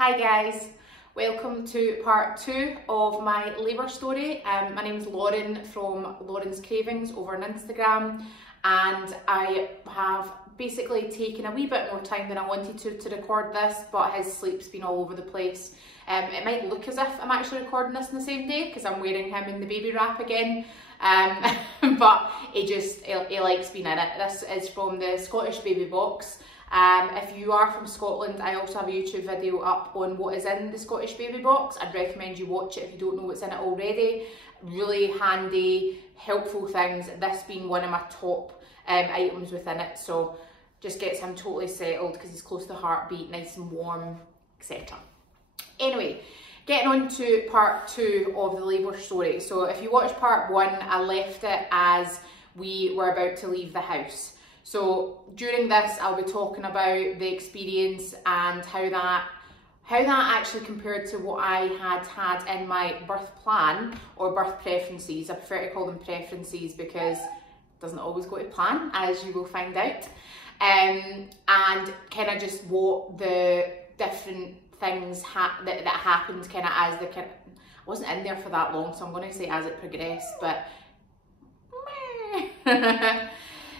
Hi guys, welcome to part 2 of my labour story. My name's Lauren from Lauren's Cravings over on Instagram, and I have basically taken a wee bit more time than I wanted to record this, but his sleep's been all over the place. It might look as if I'm actually recording this on the same day because I'm wearing him in the baby wrap again, but he likes being in it. This is from the Scottish baby box. If you are from Scotland, I also have a YouTube video up on what is in the Scottish baby box. I'd recommend you watch it if you don't know what's in it already. Really handy, helpful things, this being one of my top items within it. So just gets him totally settled because he's close to heartbeat, nice and warm, etc. Anyway, getting on to part 2 of the labour story. So if you watched part 1, I left it as we were about to leave the house. So during this, I'll be talking about the experience and how that actually compared to what I had in my birth plan or birth preferences. I prefer to call them preferences because it doesn't always go to plan, as you will find out. And kind of just what the different things that happened kind of as I wasn't in there for that long, so I'm going to say as it progressed, but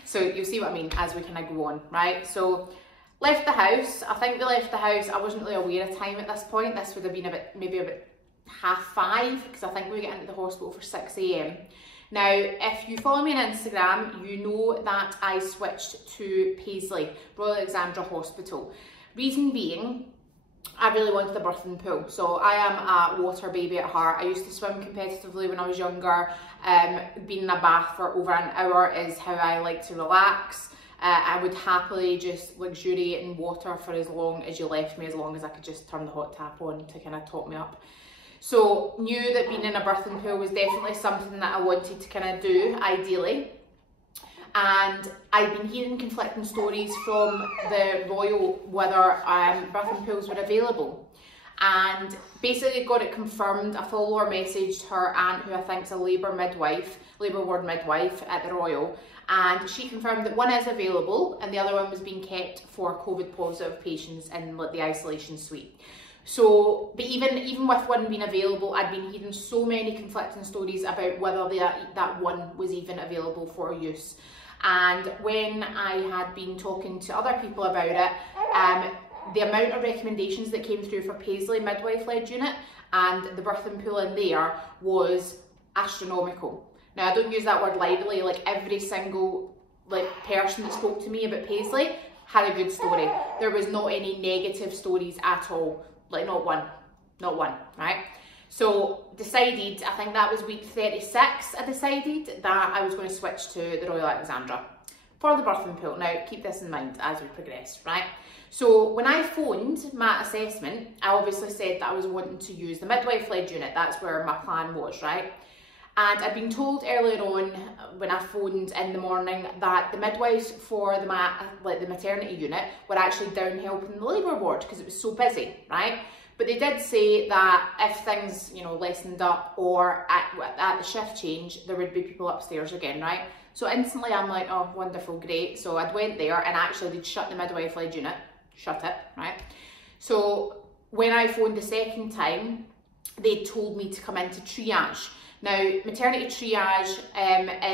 so you'll see what I mean as we kind of go on, right? So left the house. I think we left the house. I wasn't really aware of time at this point. This would have been maybe about 5:30 because I think we get into the hospital for 6 AM. Now, if you follow me on Instagram, you know that I switched to Paisley, Royal Alexandra Hospital. Reason being, I really wanted a birthing pool. So I am a water baby at heart. I used to swim competitively when I was younger. Being in a bath for over an hour is how I like to relax. I would happily just luxuriate in water for as long as you left me, as long as I could just turn the hot tap on to kind of top me up. So knew that being in a birthing pool was definitely something that I wanted to kind of do, ideally. And I've been hearing conflicting stories from the Royal whether birthing pools were available, and basically got it confirmed. A follower messaged her aunt, who I think is a labour ward midwife at the Royal, and she confirmed that one is available and the other one was being kept for COVID positive patients in the isolation suite. So, but even with one being available, I'd been hearing so many conflicting stories about whether that one was even available for use. And when I had been talking to other people about it, the amount of recommendations that came through for Paisley Midwife Led Unit and the birthing pool in there was astronomical. Now, I don't use that word lightly. Like, every single person that spoke to me about Paisley had a good story. There was not any negative stories at all. Like, not one, right? So decided, I think that was week 36, I decided that I was going to switch to the Royal Alexandra for the birthing pool. Now, keep this in mind as we progress, right? So when I phoned my assessment, I obviously said that I was wanting to use the Midwife Led Unit. That's where my plan was, right? And I'd been told earlier on when I phoned in the morning that the midwives for the maternity unit were actually down helping the labour ward because it was so busy, right? But they did say that if things, lessened up or at the shift change, there would be people upstairs again, right? So instantly I'm like, oh, wonderful, great. So I'd went there and actually they'd shut the midwife led unit, shut it, right? So when I phoned the second time, they told me to come into triage. Now, maternity triage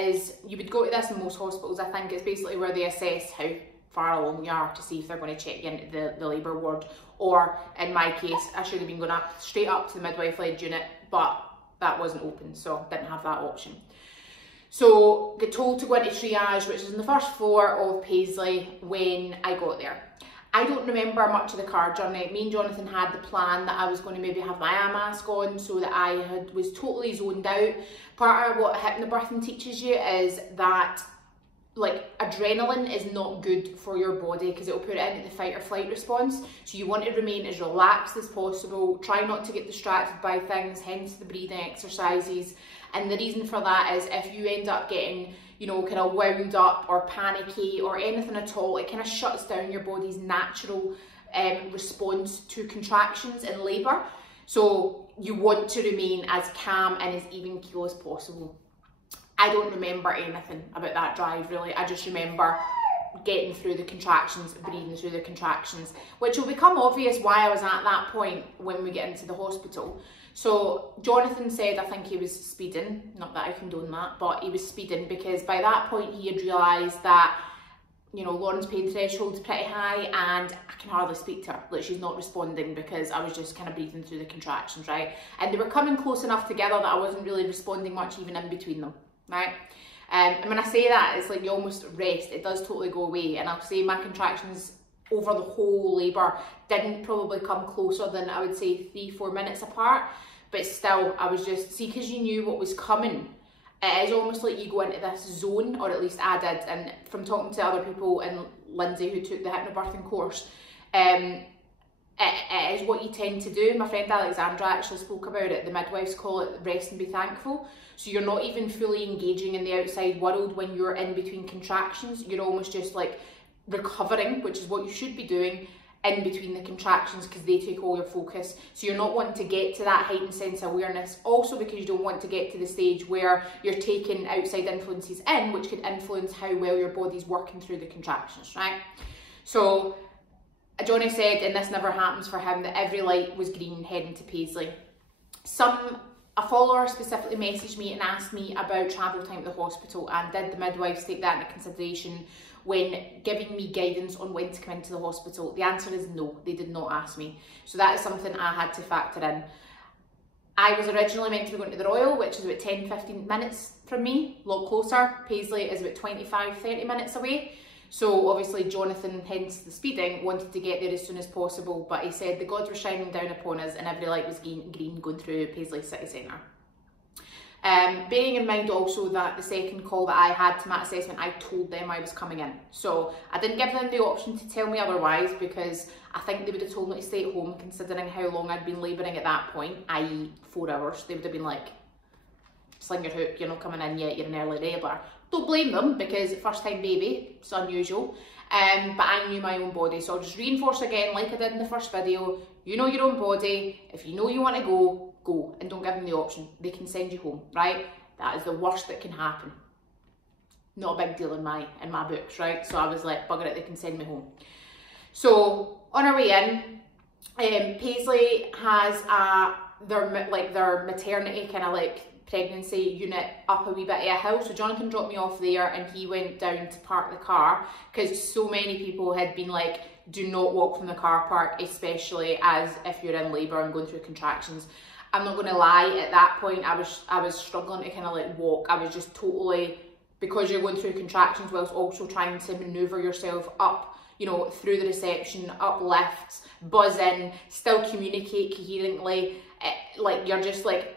is, you would go to this in most hospitals, I think. It's basically where they assess how far along you are to see if they're going to check you into the labour ward, or in my case, I should have been going straight up to the midwife led unit, but that wasn't open, so didn't have that option. So got told to go into triage, which is on the first floor of Paisley, when I got there. I don't remember much of the car journey. Me and Jonathan had the plan that I was going to maybe have my eye mask on so that I was totally zoned out. Part of what hypnobirthing teaches you is that adrenaline is not good for your body because it will put it into the fight or flight response. So you want to remain as relaxed as possible. Try not to get distracted by things, hence the breathing exercises. And the reason for that is if you end up getting, kind of wound up or panicky or anything at all, it kind of shuts down your body's natural response to contractions in labour. So you want to remain as calm and as even keel as possible. I don't remember anything about that drive really. I just remember getting through the contractions, breathing through the contractions, which will become obvious why I was at that point when we get into the hospital. So Jonathan said, I think he was speeding, not that I condone that, but he was speeding because by that point he had realised that, you know, Lauren's pain threshold's pretty high and I can hardly speak to her, like she's not responding because I was just kind of breathing through the contractions, right? And they were coming close enough together that I wasn't really responding much even in between them, right? And when I say that, it's like you almost rest, it does totally go away. And I'll say my contractions over the whole labour didn't probably come closer than I would say 3-4 minutes apart, but still I was just, see, because you knew what was coming, it is almost like you go into this zone, or at least I did, and from talking to other people and Lindsay who took the hypnobirthing course, it is what you tend to do. My friend Alexandra actually spoke about it. The midwives call it rest and be thankful. So you're not even fully engaging in the outside world when you're in between contractions. You're almost just like recovering, which is what you should be doing in between the contractions because they take all your focus. So you're not wanting to get to that heightened sense of awareness, also because you don't want to get to the stage where you're taking outside influences in, which could influence how well your body's working through the contractions, right? So Johnny said, and this never happens for him, that every light was green heading to Paisley. A follower specifically messaged me and asked me about travel time to the hospital, and did the midwives take that into consideration when giving me guidance on when to come into the hospital? The answer is no, they did not ask me. So that is something I had to factor in. I was originally meant to be going to the Royal, which is about 10-15 minutes from me, a lot closer. Paisley is about 25-30 minutes away. So obviously Jonathan, hence the speeding, wanted to get there as soon as possible, but he said the gods were shining down upon us and every light was green going through Paisley city centre. Bearing in mind also that the second call that I had to my assessment, I told them I was coming in. So I didn't give them the option to tell me otherwise because I think they would have told me to stay at home considering how long I'd been labouring at that point, i.e. 4 hours. They would have been like, sling your hook, you're not coming in yet, you're an early labour. Don't blame them because first time baby, it's unusual. But I knew my own body, so I'll just reinforce again like I did in the first video. You know your own body. If you know you want to go, go, and don't give them the option. They can send you home, right? That is the worst that can happen. Not a big deal in my books, right? So I was like, bugger it, they can send me home. So on our way in, Paisley has their maternity kind of like pregnancy unit up a wee bit of a hill. So Jonathan dropped me off there and he went down to park the car because so many people had been like, do not walk from the car park, especially as if you're in labour and going through contractions. I'm not going to lie, at that point I was struggling to kind of like walk. I was just totally, because you're going through contractions whilst also trying to manoeuvre yourself up, you know, through the reception, up lifts, buzz in, still communicate coherently, like you're just like,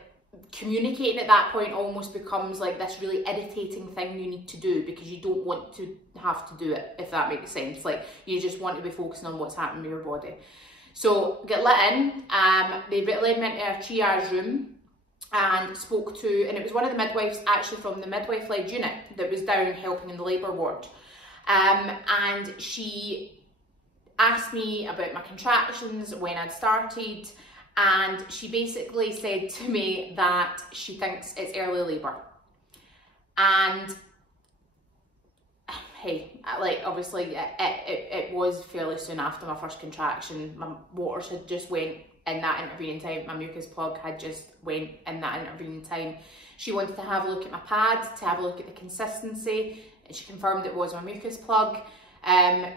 communicating at that point almost becomes like this really irritating thing you need to do because you don't want to have to do it, if that makes sense. Like you just want to be focusing on what's happening with your body. So get let in, they led me into a triage room and spoke to, and it was one of the midwives actually from the Midwife Led Unit that was down helping in the labour ward. And she asked me about my contractions, when I'd started, and she basically said to me that she thinks it's early labour. And hey, like obviously it was fairly soon after my first contraction. My waters had just went in that intervening time. My mucus plug had just went in that intervening time. She wanted to have a look at my pad, to have a look at the consistency, and she confirmed it was my mucus plug.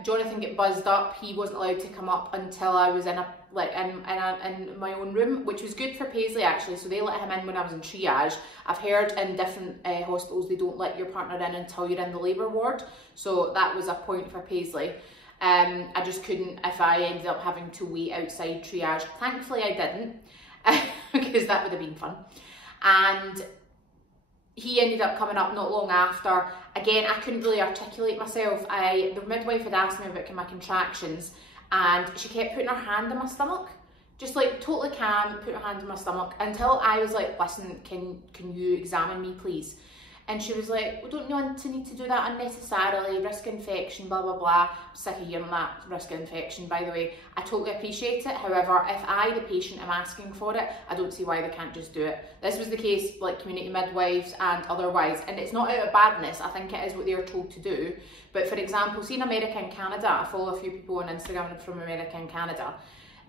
Jonathan got buzzed up. He wasn't allowed to come up until I was in my own room, which was good for Paisley actually. So they let him in when I was in triage. I've heard in different hospitals they don't let your partner in until you're in the labour ward. So that was a point for Paisley. I just couldn't if I ended up having to wait outside triage. Thankfully I didn't because that would have been fun. And he ended up coming up not long after. Again, I couldn't really articulate myself. The midwife had asked me about my contractions and she kept putting her hand on my stomach, just like totally calm, put her hand on my stomach until I was like, listen, can you examine me please? And she was like, we don't want to need to do that unnecessarily, risk infection, blah, blah, blah. I'm sick of hearing that, risk infection, by the way. I totally appreciate it. However, if I, the patient, am asking for it, I don't see why they can't just do it. This was the case, like community midwives and otherwise. And it's not out of badness. I think it is what they're told to do. But for example, see in America and Canada, I follow a few people on Instagram from America and Canada.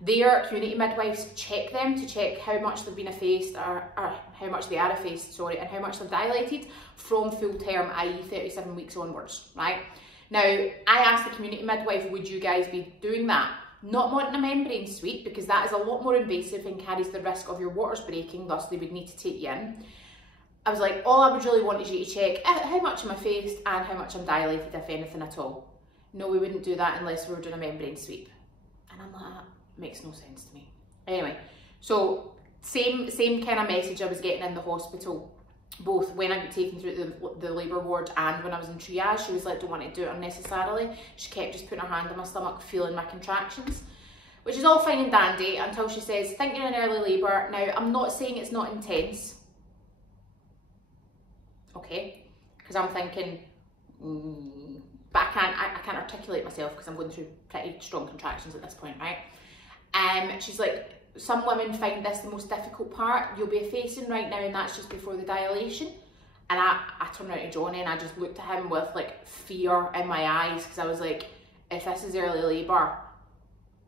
Their community midwives check them to check how much they've been effaced, or how much they are effaced, sorry, and how much they've dilated from full term, i.e. 37 weeks onwards, right? Now, I asked the community midwife, would you guys be doing that? Not wanting a membrane sweep, because that is a lot more invasive and carries the risk of your waters breaking, thus they would need to take you in. I was like, all I would really want is you to check how much I'm effaced and how much I'm dilated, if anything at all. No, we wouldn't do that unless we were doing a membrane sweep. And I'm like, makes no sense to me. Anyway, so same kind of message I was getting in the hospital, both when I got taken through the labour ward and when I was in triage. She was like, don't want to do it unnecessarily. She kept just putting her hand on my stomach, feeling my contractions, which is all fine and dandy until she says, think you're in early labour. Now, I'm not saying it's not intense, okay, because I'm thinking, but I can't articulate myself because I'm going through pretty strong contractions at this point, right? She's like, some women find this the most difficult part. You'll be effacing right now and that's just before the dilation. And I turned around to Johnny and I just looked at him with like fear in my eyes, because I was like, if this is early labour,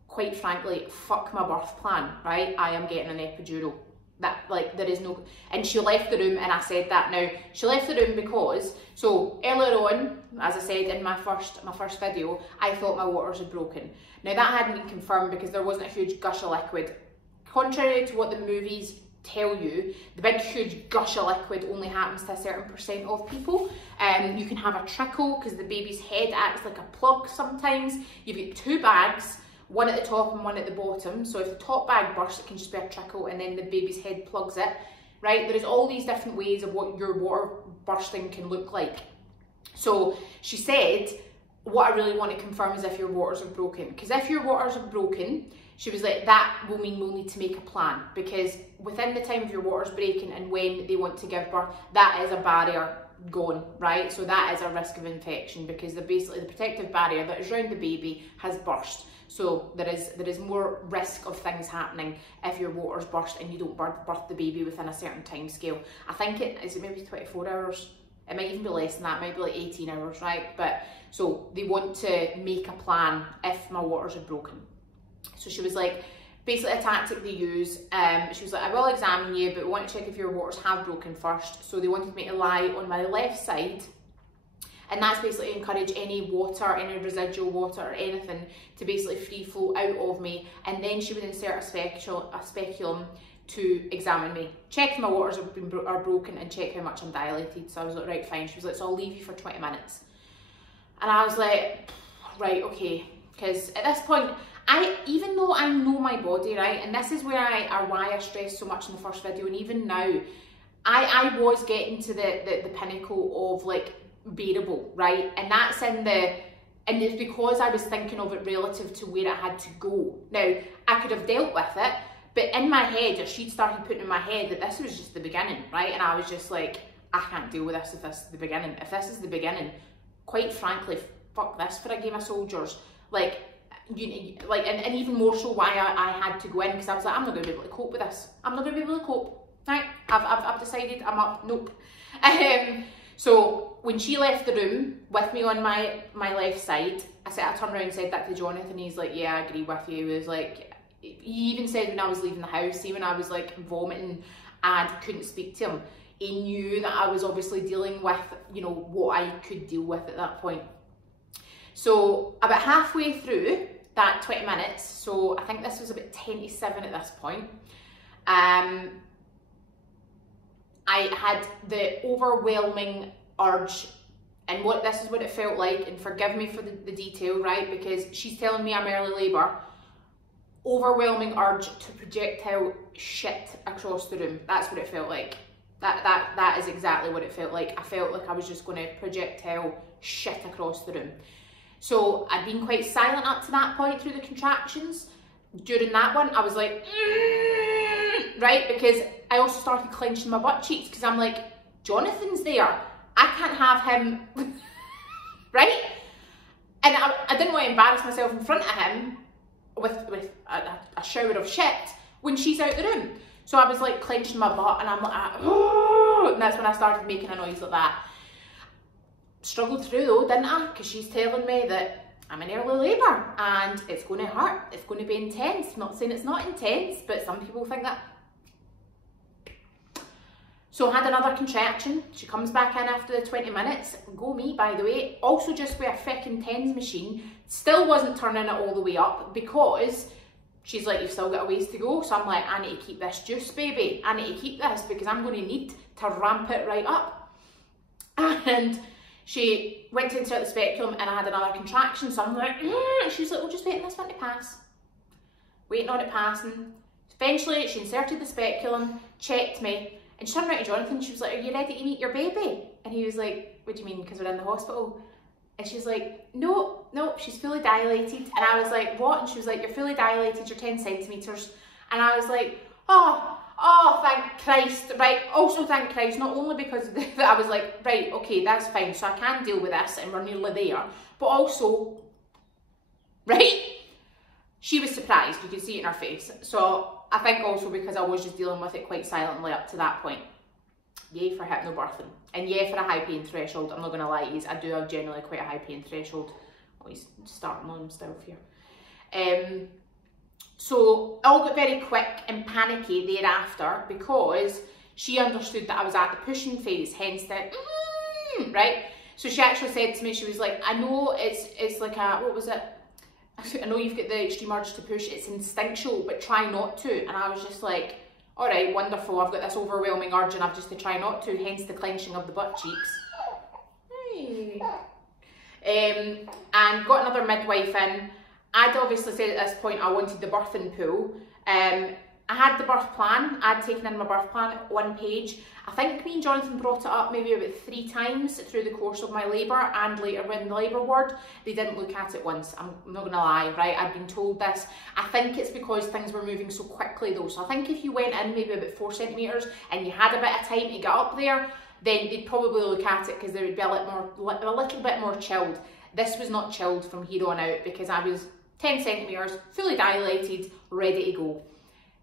quite frankly, fuck my birth plan, right? I am getting an epidural. That, like, there is no, and she left the room and I said that. Now, she left the room because, so earlier on, as I said in my first video, I thought my waters had broken. Now that hadn't been confirmed because there wasn't a huge gush of liquid. Contrary to what the movies tell you, the big huge gush of liquid only happens to a certain percent of people. You can have a trickle because the baby's head acts like a plug sometimes. You've got two bags, one at the top and one at the bottom. So if the top bag bursts, it can just be a trickle and then the baby's head plugs it, right? There's all these different ways of what your water bursting can look like. So she said, what I really want to confirm is if your waters are broken. Because if your waters are broken, she was like, that will mean we'll need to make a plan. Because within the time of your waters breaking and when they want to give birth, that is a barrier gone, right? So that is a risk of infection, because basically the protective barrier that is around the baby has burst. So there is more risk of things happening if your waters burst and you don't birth the baby within a certain time scale. I think is it maybe 24 hours? It might even be less than that, it might be like 18 hours, right? But so they want to make a plan if my waters are broken. So she was like, basically a tactic they use, she was like, I will examine you, but we want to check if your waters have broken first. So they wanted me to lie on my left side, and that's basically encourage any water, any residual water or anything to basically free flow out of me, and then she would insert a speculum to examine me, check if my waters are broken and check how much I'm dilated. So I was like, right, fine. She was like, so I'll leave you for 20 minutes. And I was like, right, okay. Because at this point, even though I know my body, right, and this is where why I stressed so much in the first video, and even now, I was getting to the pinnacle of like bearable, right? And that's and it's because I was thinking of it relative to where it had to go. Now, I could have dealt with it, but in my head, or she'd started putting in my head that this was just the beginning, right? And I was just like, I can't deal with this if this is the beginning. If this is the beginning, quite frankly, fuck this for a game of soldiers. Like, and even more so why I had to go in, because I was like, I'm not going to be able to cope with this. I'm not going to be able to cope, right? I've decided I'm up, nope. So when she left the room with me on my left side, I turned around and said that to Jonathan, and he's like, yeah, I agree with you. He was like, he even said when I was leaving the house, see when I was like vomiting and couldn't speak to him, he knew that I was obviously dealing with, you know, what I could deal with at that point. So about halfway through that 20 minutes, so I think this was about 10 to 7 at this point, I had the overwhelming urge, and this is what it felt like, and forgive me for the detail, right, because she's telling me I'm early labour, overwhelming urge to projectile shit across the room. That's what it felt like. That is exactly what it felt like. I felt like I was just going to projectile shit across the room. So I'd been quite silent up to that point through the contractions. During that one, I was like, right? Because I also started clenching my butt cheeks because I'm like, Jonathan's there. I can't have him, right? And I didn't want to embarrass myself in front of him with a shower of shit when she's out the room. So I was like clenching my butt and I'm like, oh, and that's when I started making a noise like that. Struggled through though, didn't I? Because she's telling me that I'm in early labour and it's going to hurt, it's going to be intense. I'm not saying it's not intense, but some people think that. So I had another contraction. She comes back in after the 20 minutes. Go me, by the way. Also just with a frickin' TENS machine. Still wasn't turning it all the way up because she's like, you've still got a ways to go. So I'm like, I need to keep this juice, baby. I need to keep this because I'm going to need to ramp it right up. And she went to insert the speculum and I had another contraction. So I'm like, and she was like, well, just waiting this one to pass. Waiting on it passing. Eventually, she inserted the speculum, checked me, and she turned around to Jonathan. She was like, are you ready to meet your baby? And he was like, what do you mean, because we're in the hospital? And she's like, no, she's fully dilated. And I was like, what? And she was like, you're fully dilated, you're 10 centimetres. And I was like, oh, thank Christ, right? Also thank Christ, not only because I was like, right, okay, that's fine, so I can deal with this and we're nearly there, but also, right? She was surprised, you could see it in her face. So I think also because I was just dealing with it quite silently up to that point. Yay for hypnobirthing. And yay for a high pain threshold. I'm not going to lie to you, I do have generally quite a high pain threshold. Oh, he's starting on himself here. So it all got very quick and panicky thereafter because she understood that I was at the pushing phase, hence the right? So she actually said to me, she was like, I know it's like a, what was it? I know you've got the extreme urge to push, it's instinctual, but try not to. And I was just like, all right, wonderful, I've got this overwhelming urge and I've just to try not to, hence the clenching of the butt cheeks. Hey. And got another midwife in. I'd obviously said at this point I wanted the birthing pool. I had the birth plan. I'd taken in my birth plan at 1 page. I think me and Jonathan brought it up maybe about 3 times through the course of my labour and later in the labour ward. They didn't look at it once, I'm not going to lie, right? I'd been told this. I think it's because things were moving so quickly though. So I think if you went in maybe about 4 centimetres and you had a bit of time to get up there, then they'd probably look at it because they would be a little bit more chilled. This was not chilled from here on out because I was 10 centimetres, fully dilated, ready to go.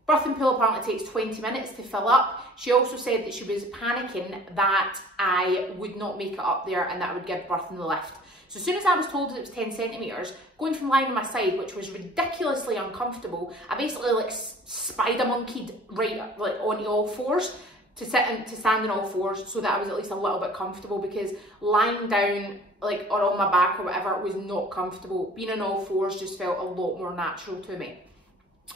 Birthing pool apparently takes 20 minutes to fill up. She also said that she was panicking that I would not make it up there and that I would give birth in the lift. So as soon as I was told that it was 10 centimetres, going from lying on my side, which was ridiculously uncomfortable, I basically like spider monkeyed right like on all fours to stand on all fours so that I was at least a little bit comfortable, because lying down like or on my back or whatever was not comfortable. Being on all fours just felt a lot more natural to me.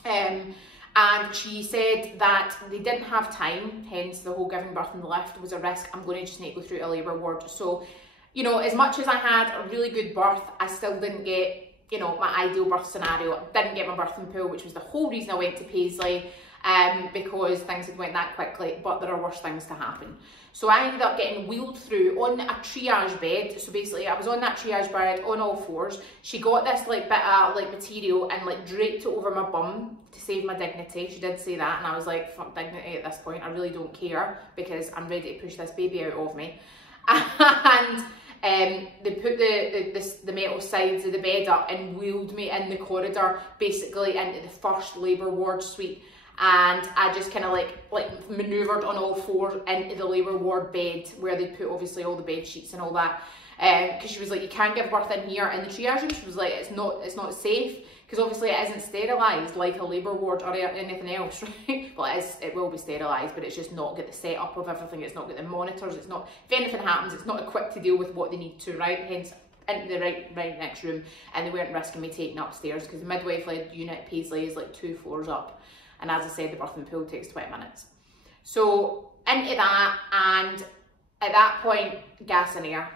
And she said that they didn't have time, hence the whole giving birth in the lift was a risk. I'm going to just need to go through a labour ward. So, you know, as much as I had a really good birth, I still didn't get, you know, my ideal birth scenario. I didn't get my birthing pool, which was the whole reason I went to Paisley, because things had went that quickly, but there are worse things to happen. So I ended up getting wheeled through on a triage bed. So basically I was on that triage bed on all fours. She got this like bit of like material and like draped it over my bum to save my dignity. She did say that and I was like, fuck dignity at this point. I really don't care because I'm ready to push this baby out of me. And they put the metal sides of the bed up and wheeled me in the corridor basically into the first labour ward suite. And I just kind of like manoeuvred on all fours into the labour ward bed where they put obviously all the bed sheets and all that, because she was like, you can't give birth in here. In the triage room, she was like, it's not safe because obviously it isn't sterilised like a labour ward or anything else, right? Well, it will be sterilised, but it's just not got the setup of everything. It's not got the monitors. It's not, if anything happens, it's not equipped to deal with what they need to, right? Hence into the right next room, and they weren't risking me taking upstairs because the Midwife Led Unit at Paisley is like 2 floors up. And as I said, the birthing pool takes 20 minutes. So into that, and at that point, gas and air.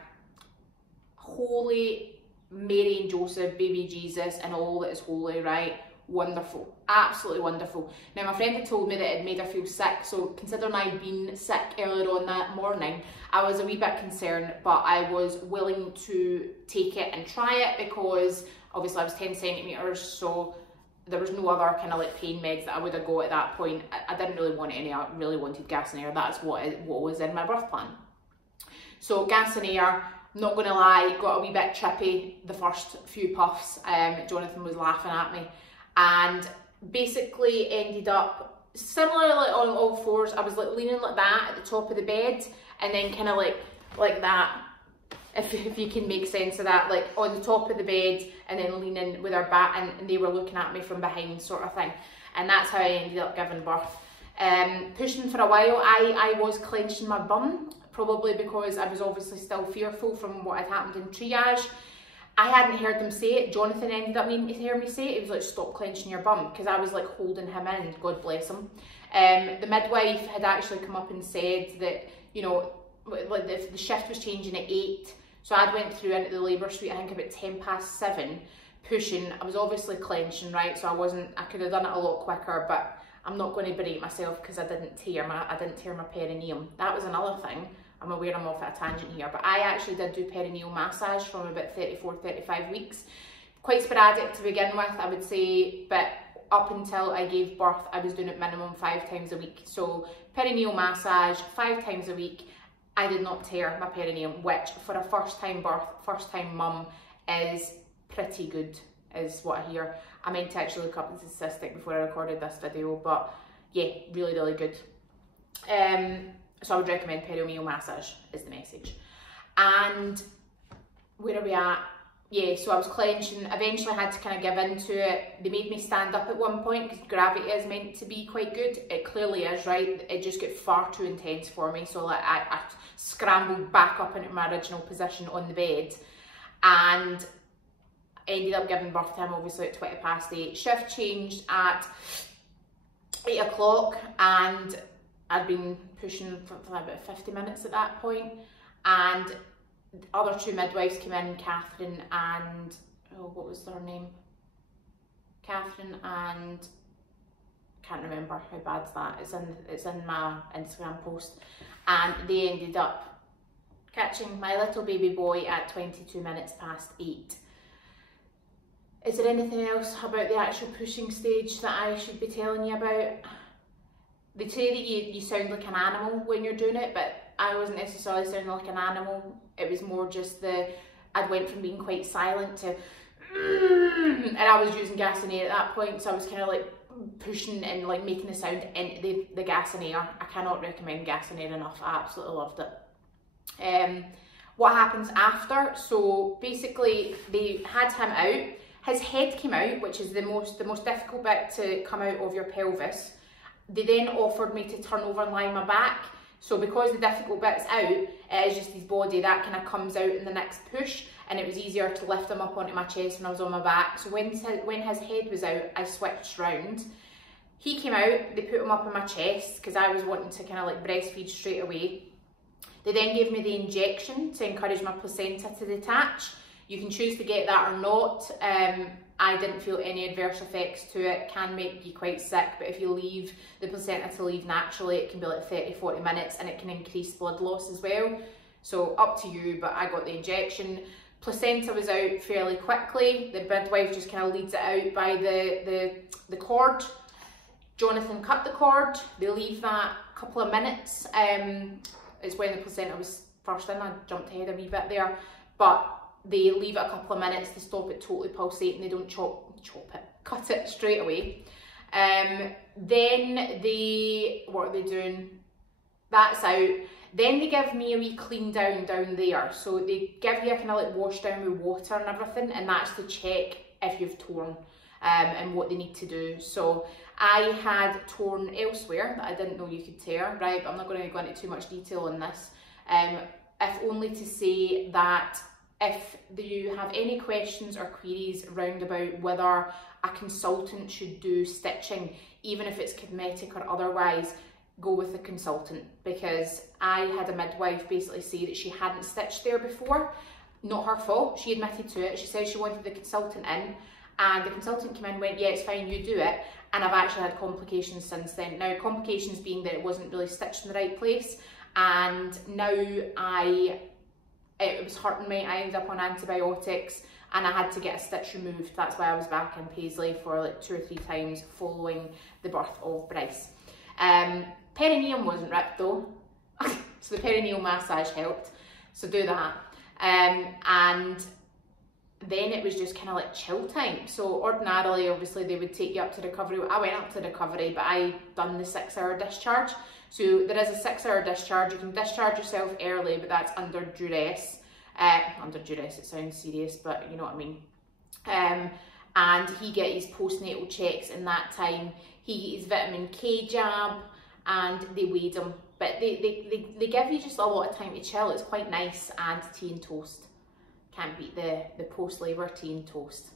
Holy Mary and Joseph, baby Jesus, and all that is holy, right? Wonderful, absolutely wonderful. Now my friend had told me that it made her feel sick, so considering I'd been sick earlier on that morning, I was a wee bit concerned, but I was willing to take it and try it because obviously I was 10 centimetres, so there was no other kind of like pain meds that I would have got at that point. I didn't really want any, I really wanted gas and air. That's what was in my birth plan. So gas and air, not going to lie, got a wee bit trippy the first few puffs. Jonathan was laughing at me, and basically ended up similarly on all fours. I was like leaning like that at the top of the bed, and then kind of like that, if you can make sense of that, like on the top of the bed and then leaning with her back, and they were looking at me from behind sort of thing. And that's how I ended up giving birth. Pushing for a while, I was clenching my bum, probably because I was obviously still fearful from what had happened in triage. I hadn't heard them say it. Jonathan ended up needing to hear me say it. He was like, stop clenching your bum, because I was like holding him in, God bless him. The midwife had actually come up and said that, you know, like the shift was changing at 8. So I went through into the labour suite, I think about 7:10, pushing. I was obviously clenching, right? So I could have done it a lot quicker, but I'm not going to berate myself because I didn't tear my perineum. That was another thing. I'm aware I'm off at a tangent here, but I actually did do perineal massage from about 34, 35 weeks. Quite sporadic to begin with, I would say, but up until I gave birth, I was doing it minimum 5 times a week. So perineal massage, 5 times a week. I did not tear my perineum, which for a first time birth, first time mum, is pretty good, is what I hear. I meant to actually look up the statistic before I recorded this video, but yeah, really, really good. So I would recommend perineal massage is the message. And where are we at? Yeah, so I was clenching, eventually I had to kind of give into it. They made me stand up at one point because gravity is meant to be quite good. It clearly is, right? It just got far too intense for me. So like I scrambled back up into my original position on the bed and ended up giving birth to him obviously at 8:20. Shift changed at 8 o'clock and I'd been pushing for about 50 minutes at that point, and other 2 midwives came in, Catherine and, oh, what was their name? Catherine and, can't remember, how bad's that? It's in my Instagram post. And they ended up catching my little baby boy at 22 minutes past 8. Is there anything else about the actual pushing stage that I should be telling you about? They say that you sound like an animal when you're doing it, but I wasn't necessarily sounding like an animal. It was more just I went from being quite silent to, and I was using gas and air at that point, so I was kind of like pushing and like making the sound into the gas and air. I cannot recommend gas and air enough. I absolutely loved it. What happens after? So basically they had him out. His head came out, which is the most difficult bit to come out of your pelvis. They then offered me to turn over and lie on my back. So because the difficult bit's out, it is just his body, that kind of comes out in the next push, and it was easier to lift him up onto my chest when I was on my back. So when his head was out, I switched round. He came out, they put him up on my chest because I was wanting to kind of like breastfeed straight away. They then gave me the injection to encourage my placenta to detach. You can choose to get that or not. I didn't feel any adverse effects to it. Can make you quite sick, but if you leave the placenta to leave naturally, it can be like 30-40 minutes, and it can increase blood loss as well. So up to you, but I got the injection. Placenta was out fairly quickly. The midwife just kind of leads it out by the cord. Jonathan cut the cord. They leave that a couple of minutes. It's when the placenta was first in. I jumped ahead a wee bit there, but they leave it a couple of minutes to stop it totally pulsating. They don't cut it straight away. Then what are they doing? That's out. Then they give me a wee clean down there. So they give you a kind of like wash down with water and everything, and that's to check if you've torn and what they need to do. So I had torn elsewhere that I didn't know you could tear, right? But I'm not going to go into too much detail on this. If only to say that if you have any questions or queries around about whether a consultant should do stitching, even if it's cosmetic or otherwise, go with the consultant, because I had a midwife basically say that she hadn't stitched there before. Not her fault, she admitted to it. She said she wanted the consultant in, and the consultant came in and went, yeah, it's fine, you do it. And I've actually had complications since then. Now, complications being that it wasn't really stitched in the right place, and now it was hurting me. I ended up on antibiotics and I had to get a stitch removed. That's why I was back in Paisley for like 2 or 3 times following the birth of Bryce. Perineum wasn't ripped though, so the perineal massage helped. So do that. And then it was just kind of like chill time. So ordinarily, obviously, they would take you up to recovery. I went up to recovery, but I done the 6-hour discharge. So there is a 6-hour discharge. You can discharge yourself early, but that's under duress. Under duress, it sounds serious, but you know what I mean. And he get his postnatal checks in that time. He get his vitamin K jab, and they weighed him. But they give you just a lot of time to chill. It's quite nice, and tea and toast. Can't beat the post-labour tea and toast.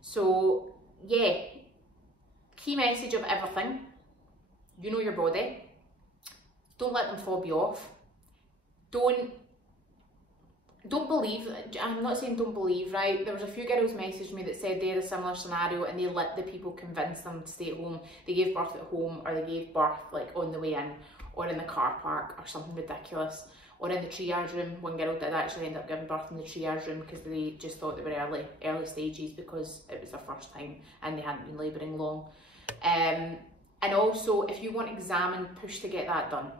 So yeah, key message of everything: you know your body. Don't let them fob you off. Don't believe. I'm not saying don't believe, right? There was a few girls messaged me that said they had a similar scenario and they let the people convince them to stay at home. They gave birth at home, or they gave birth like on the way in, or in the car park, or something ridiculous, or in the triage room. One girl did actually end up giving birth in the triage room because they just thought they were early stages because it was their first time and they hadn't been labouring long. And also, if you want examined, push to get that done.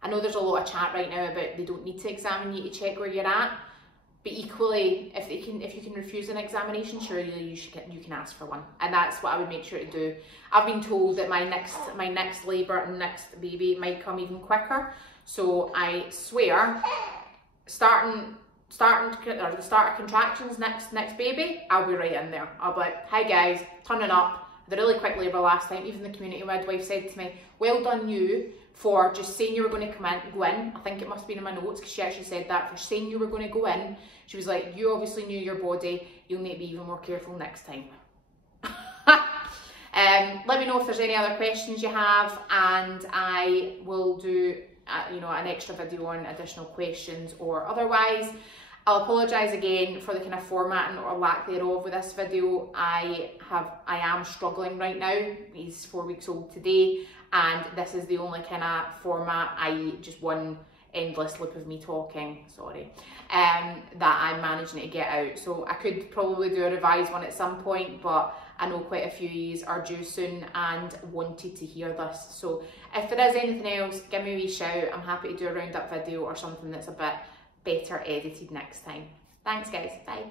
I know there's a lot of chat right now about they don't need to examine you to check where you're at, but equally, if you can refuse an examination, surely you can ask for one, and that's what I would make sure to do. I've been told that my next labour and next baby might come even quicker, so I swear, starting the start of contractions next baby, I'll be right in there. I'll be like, hi guys, turning up. The really quick labour last time, even the community midwife said to me, well done you for just saying you were going to go in. I think it must have been in my notes because she actually said that, for saying you were going to go in. She was like, you obviously knew your body, you'll need to be even more careful next time. Let me know if there's any other questions you have, and I will do you know, an extra video on additional questions or otherwise. I'll apologise again for the kind of formatting or lack thereof with this video. I am struggling right now. He's 4 weeks old today, and this is the only kind of format, i.e. just one endless loop of me talking, sorry, that I'm managing to get out. So I could probably do a revised one at some point, but I know quite a few of you are due soon and wanted to hear this. So if there is anything else, give me a wee shout. I'm happy to do a roundup video or something that's a bit better edited next time. Thanks guys, bye.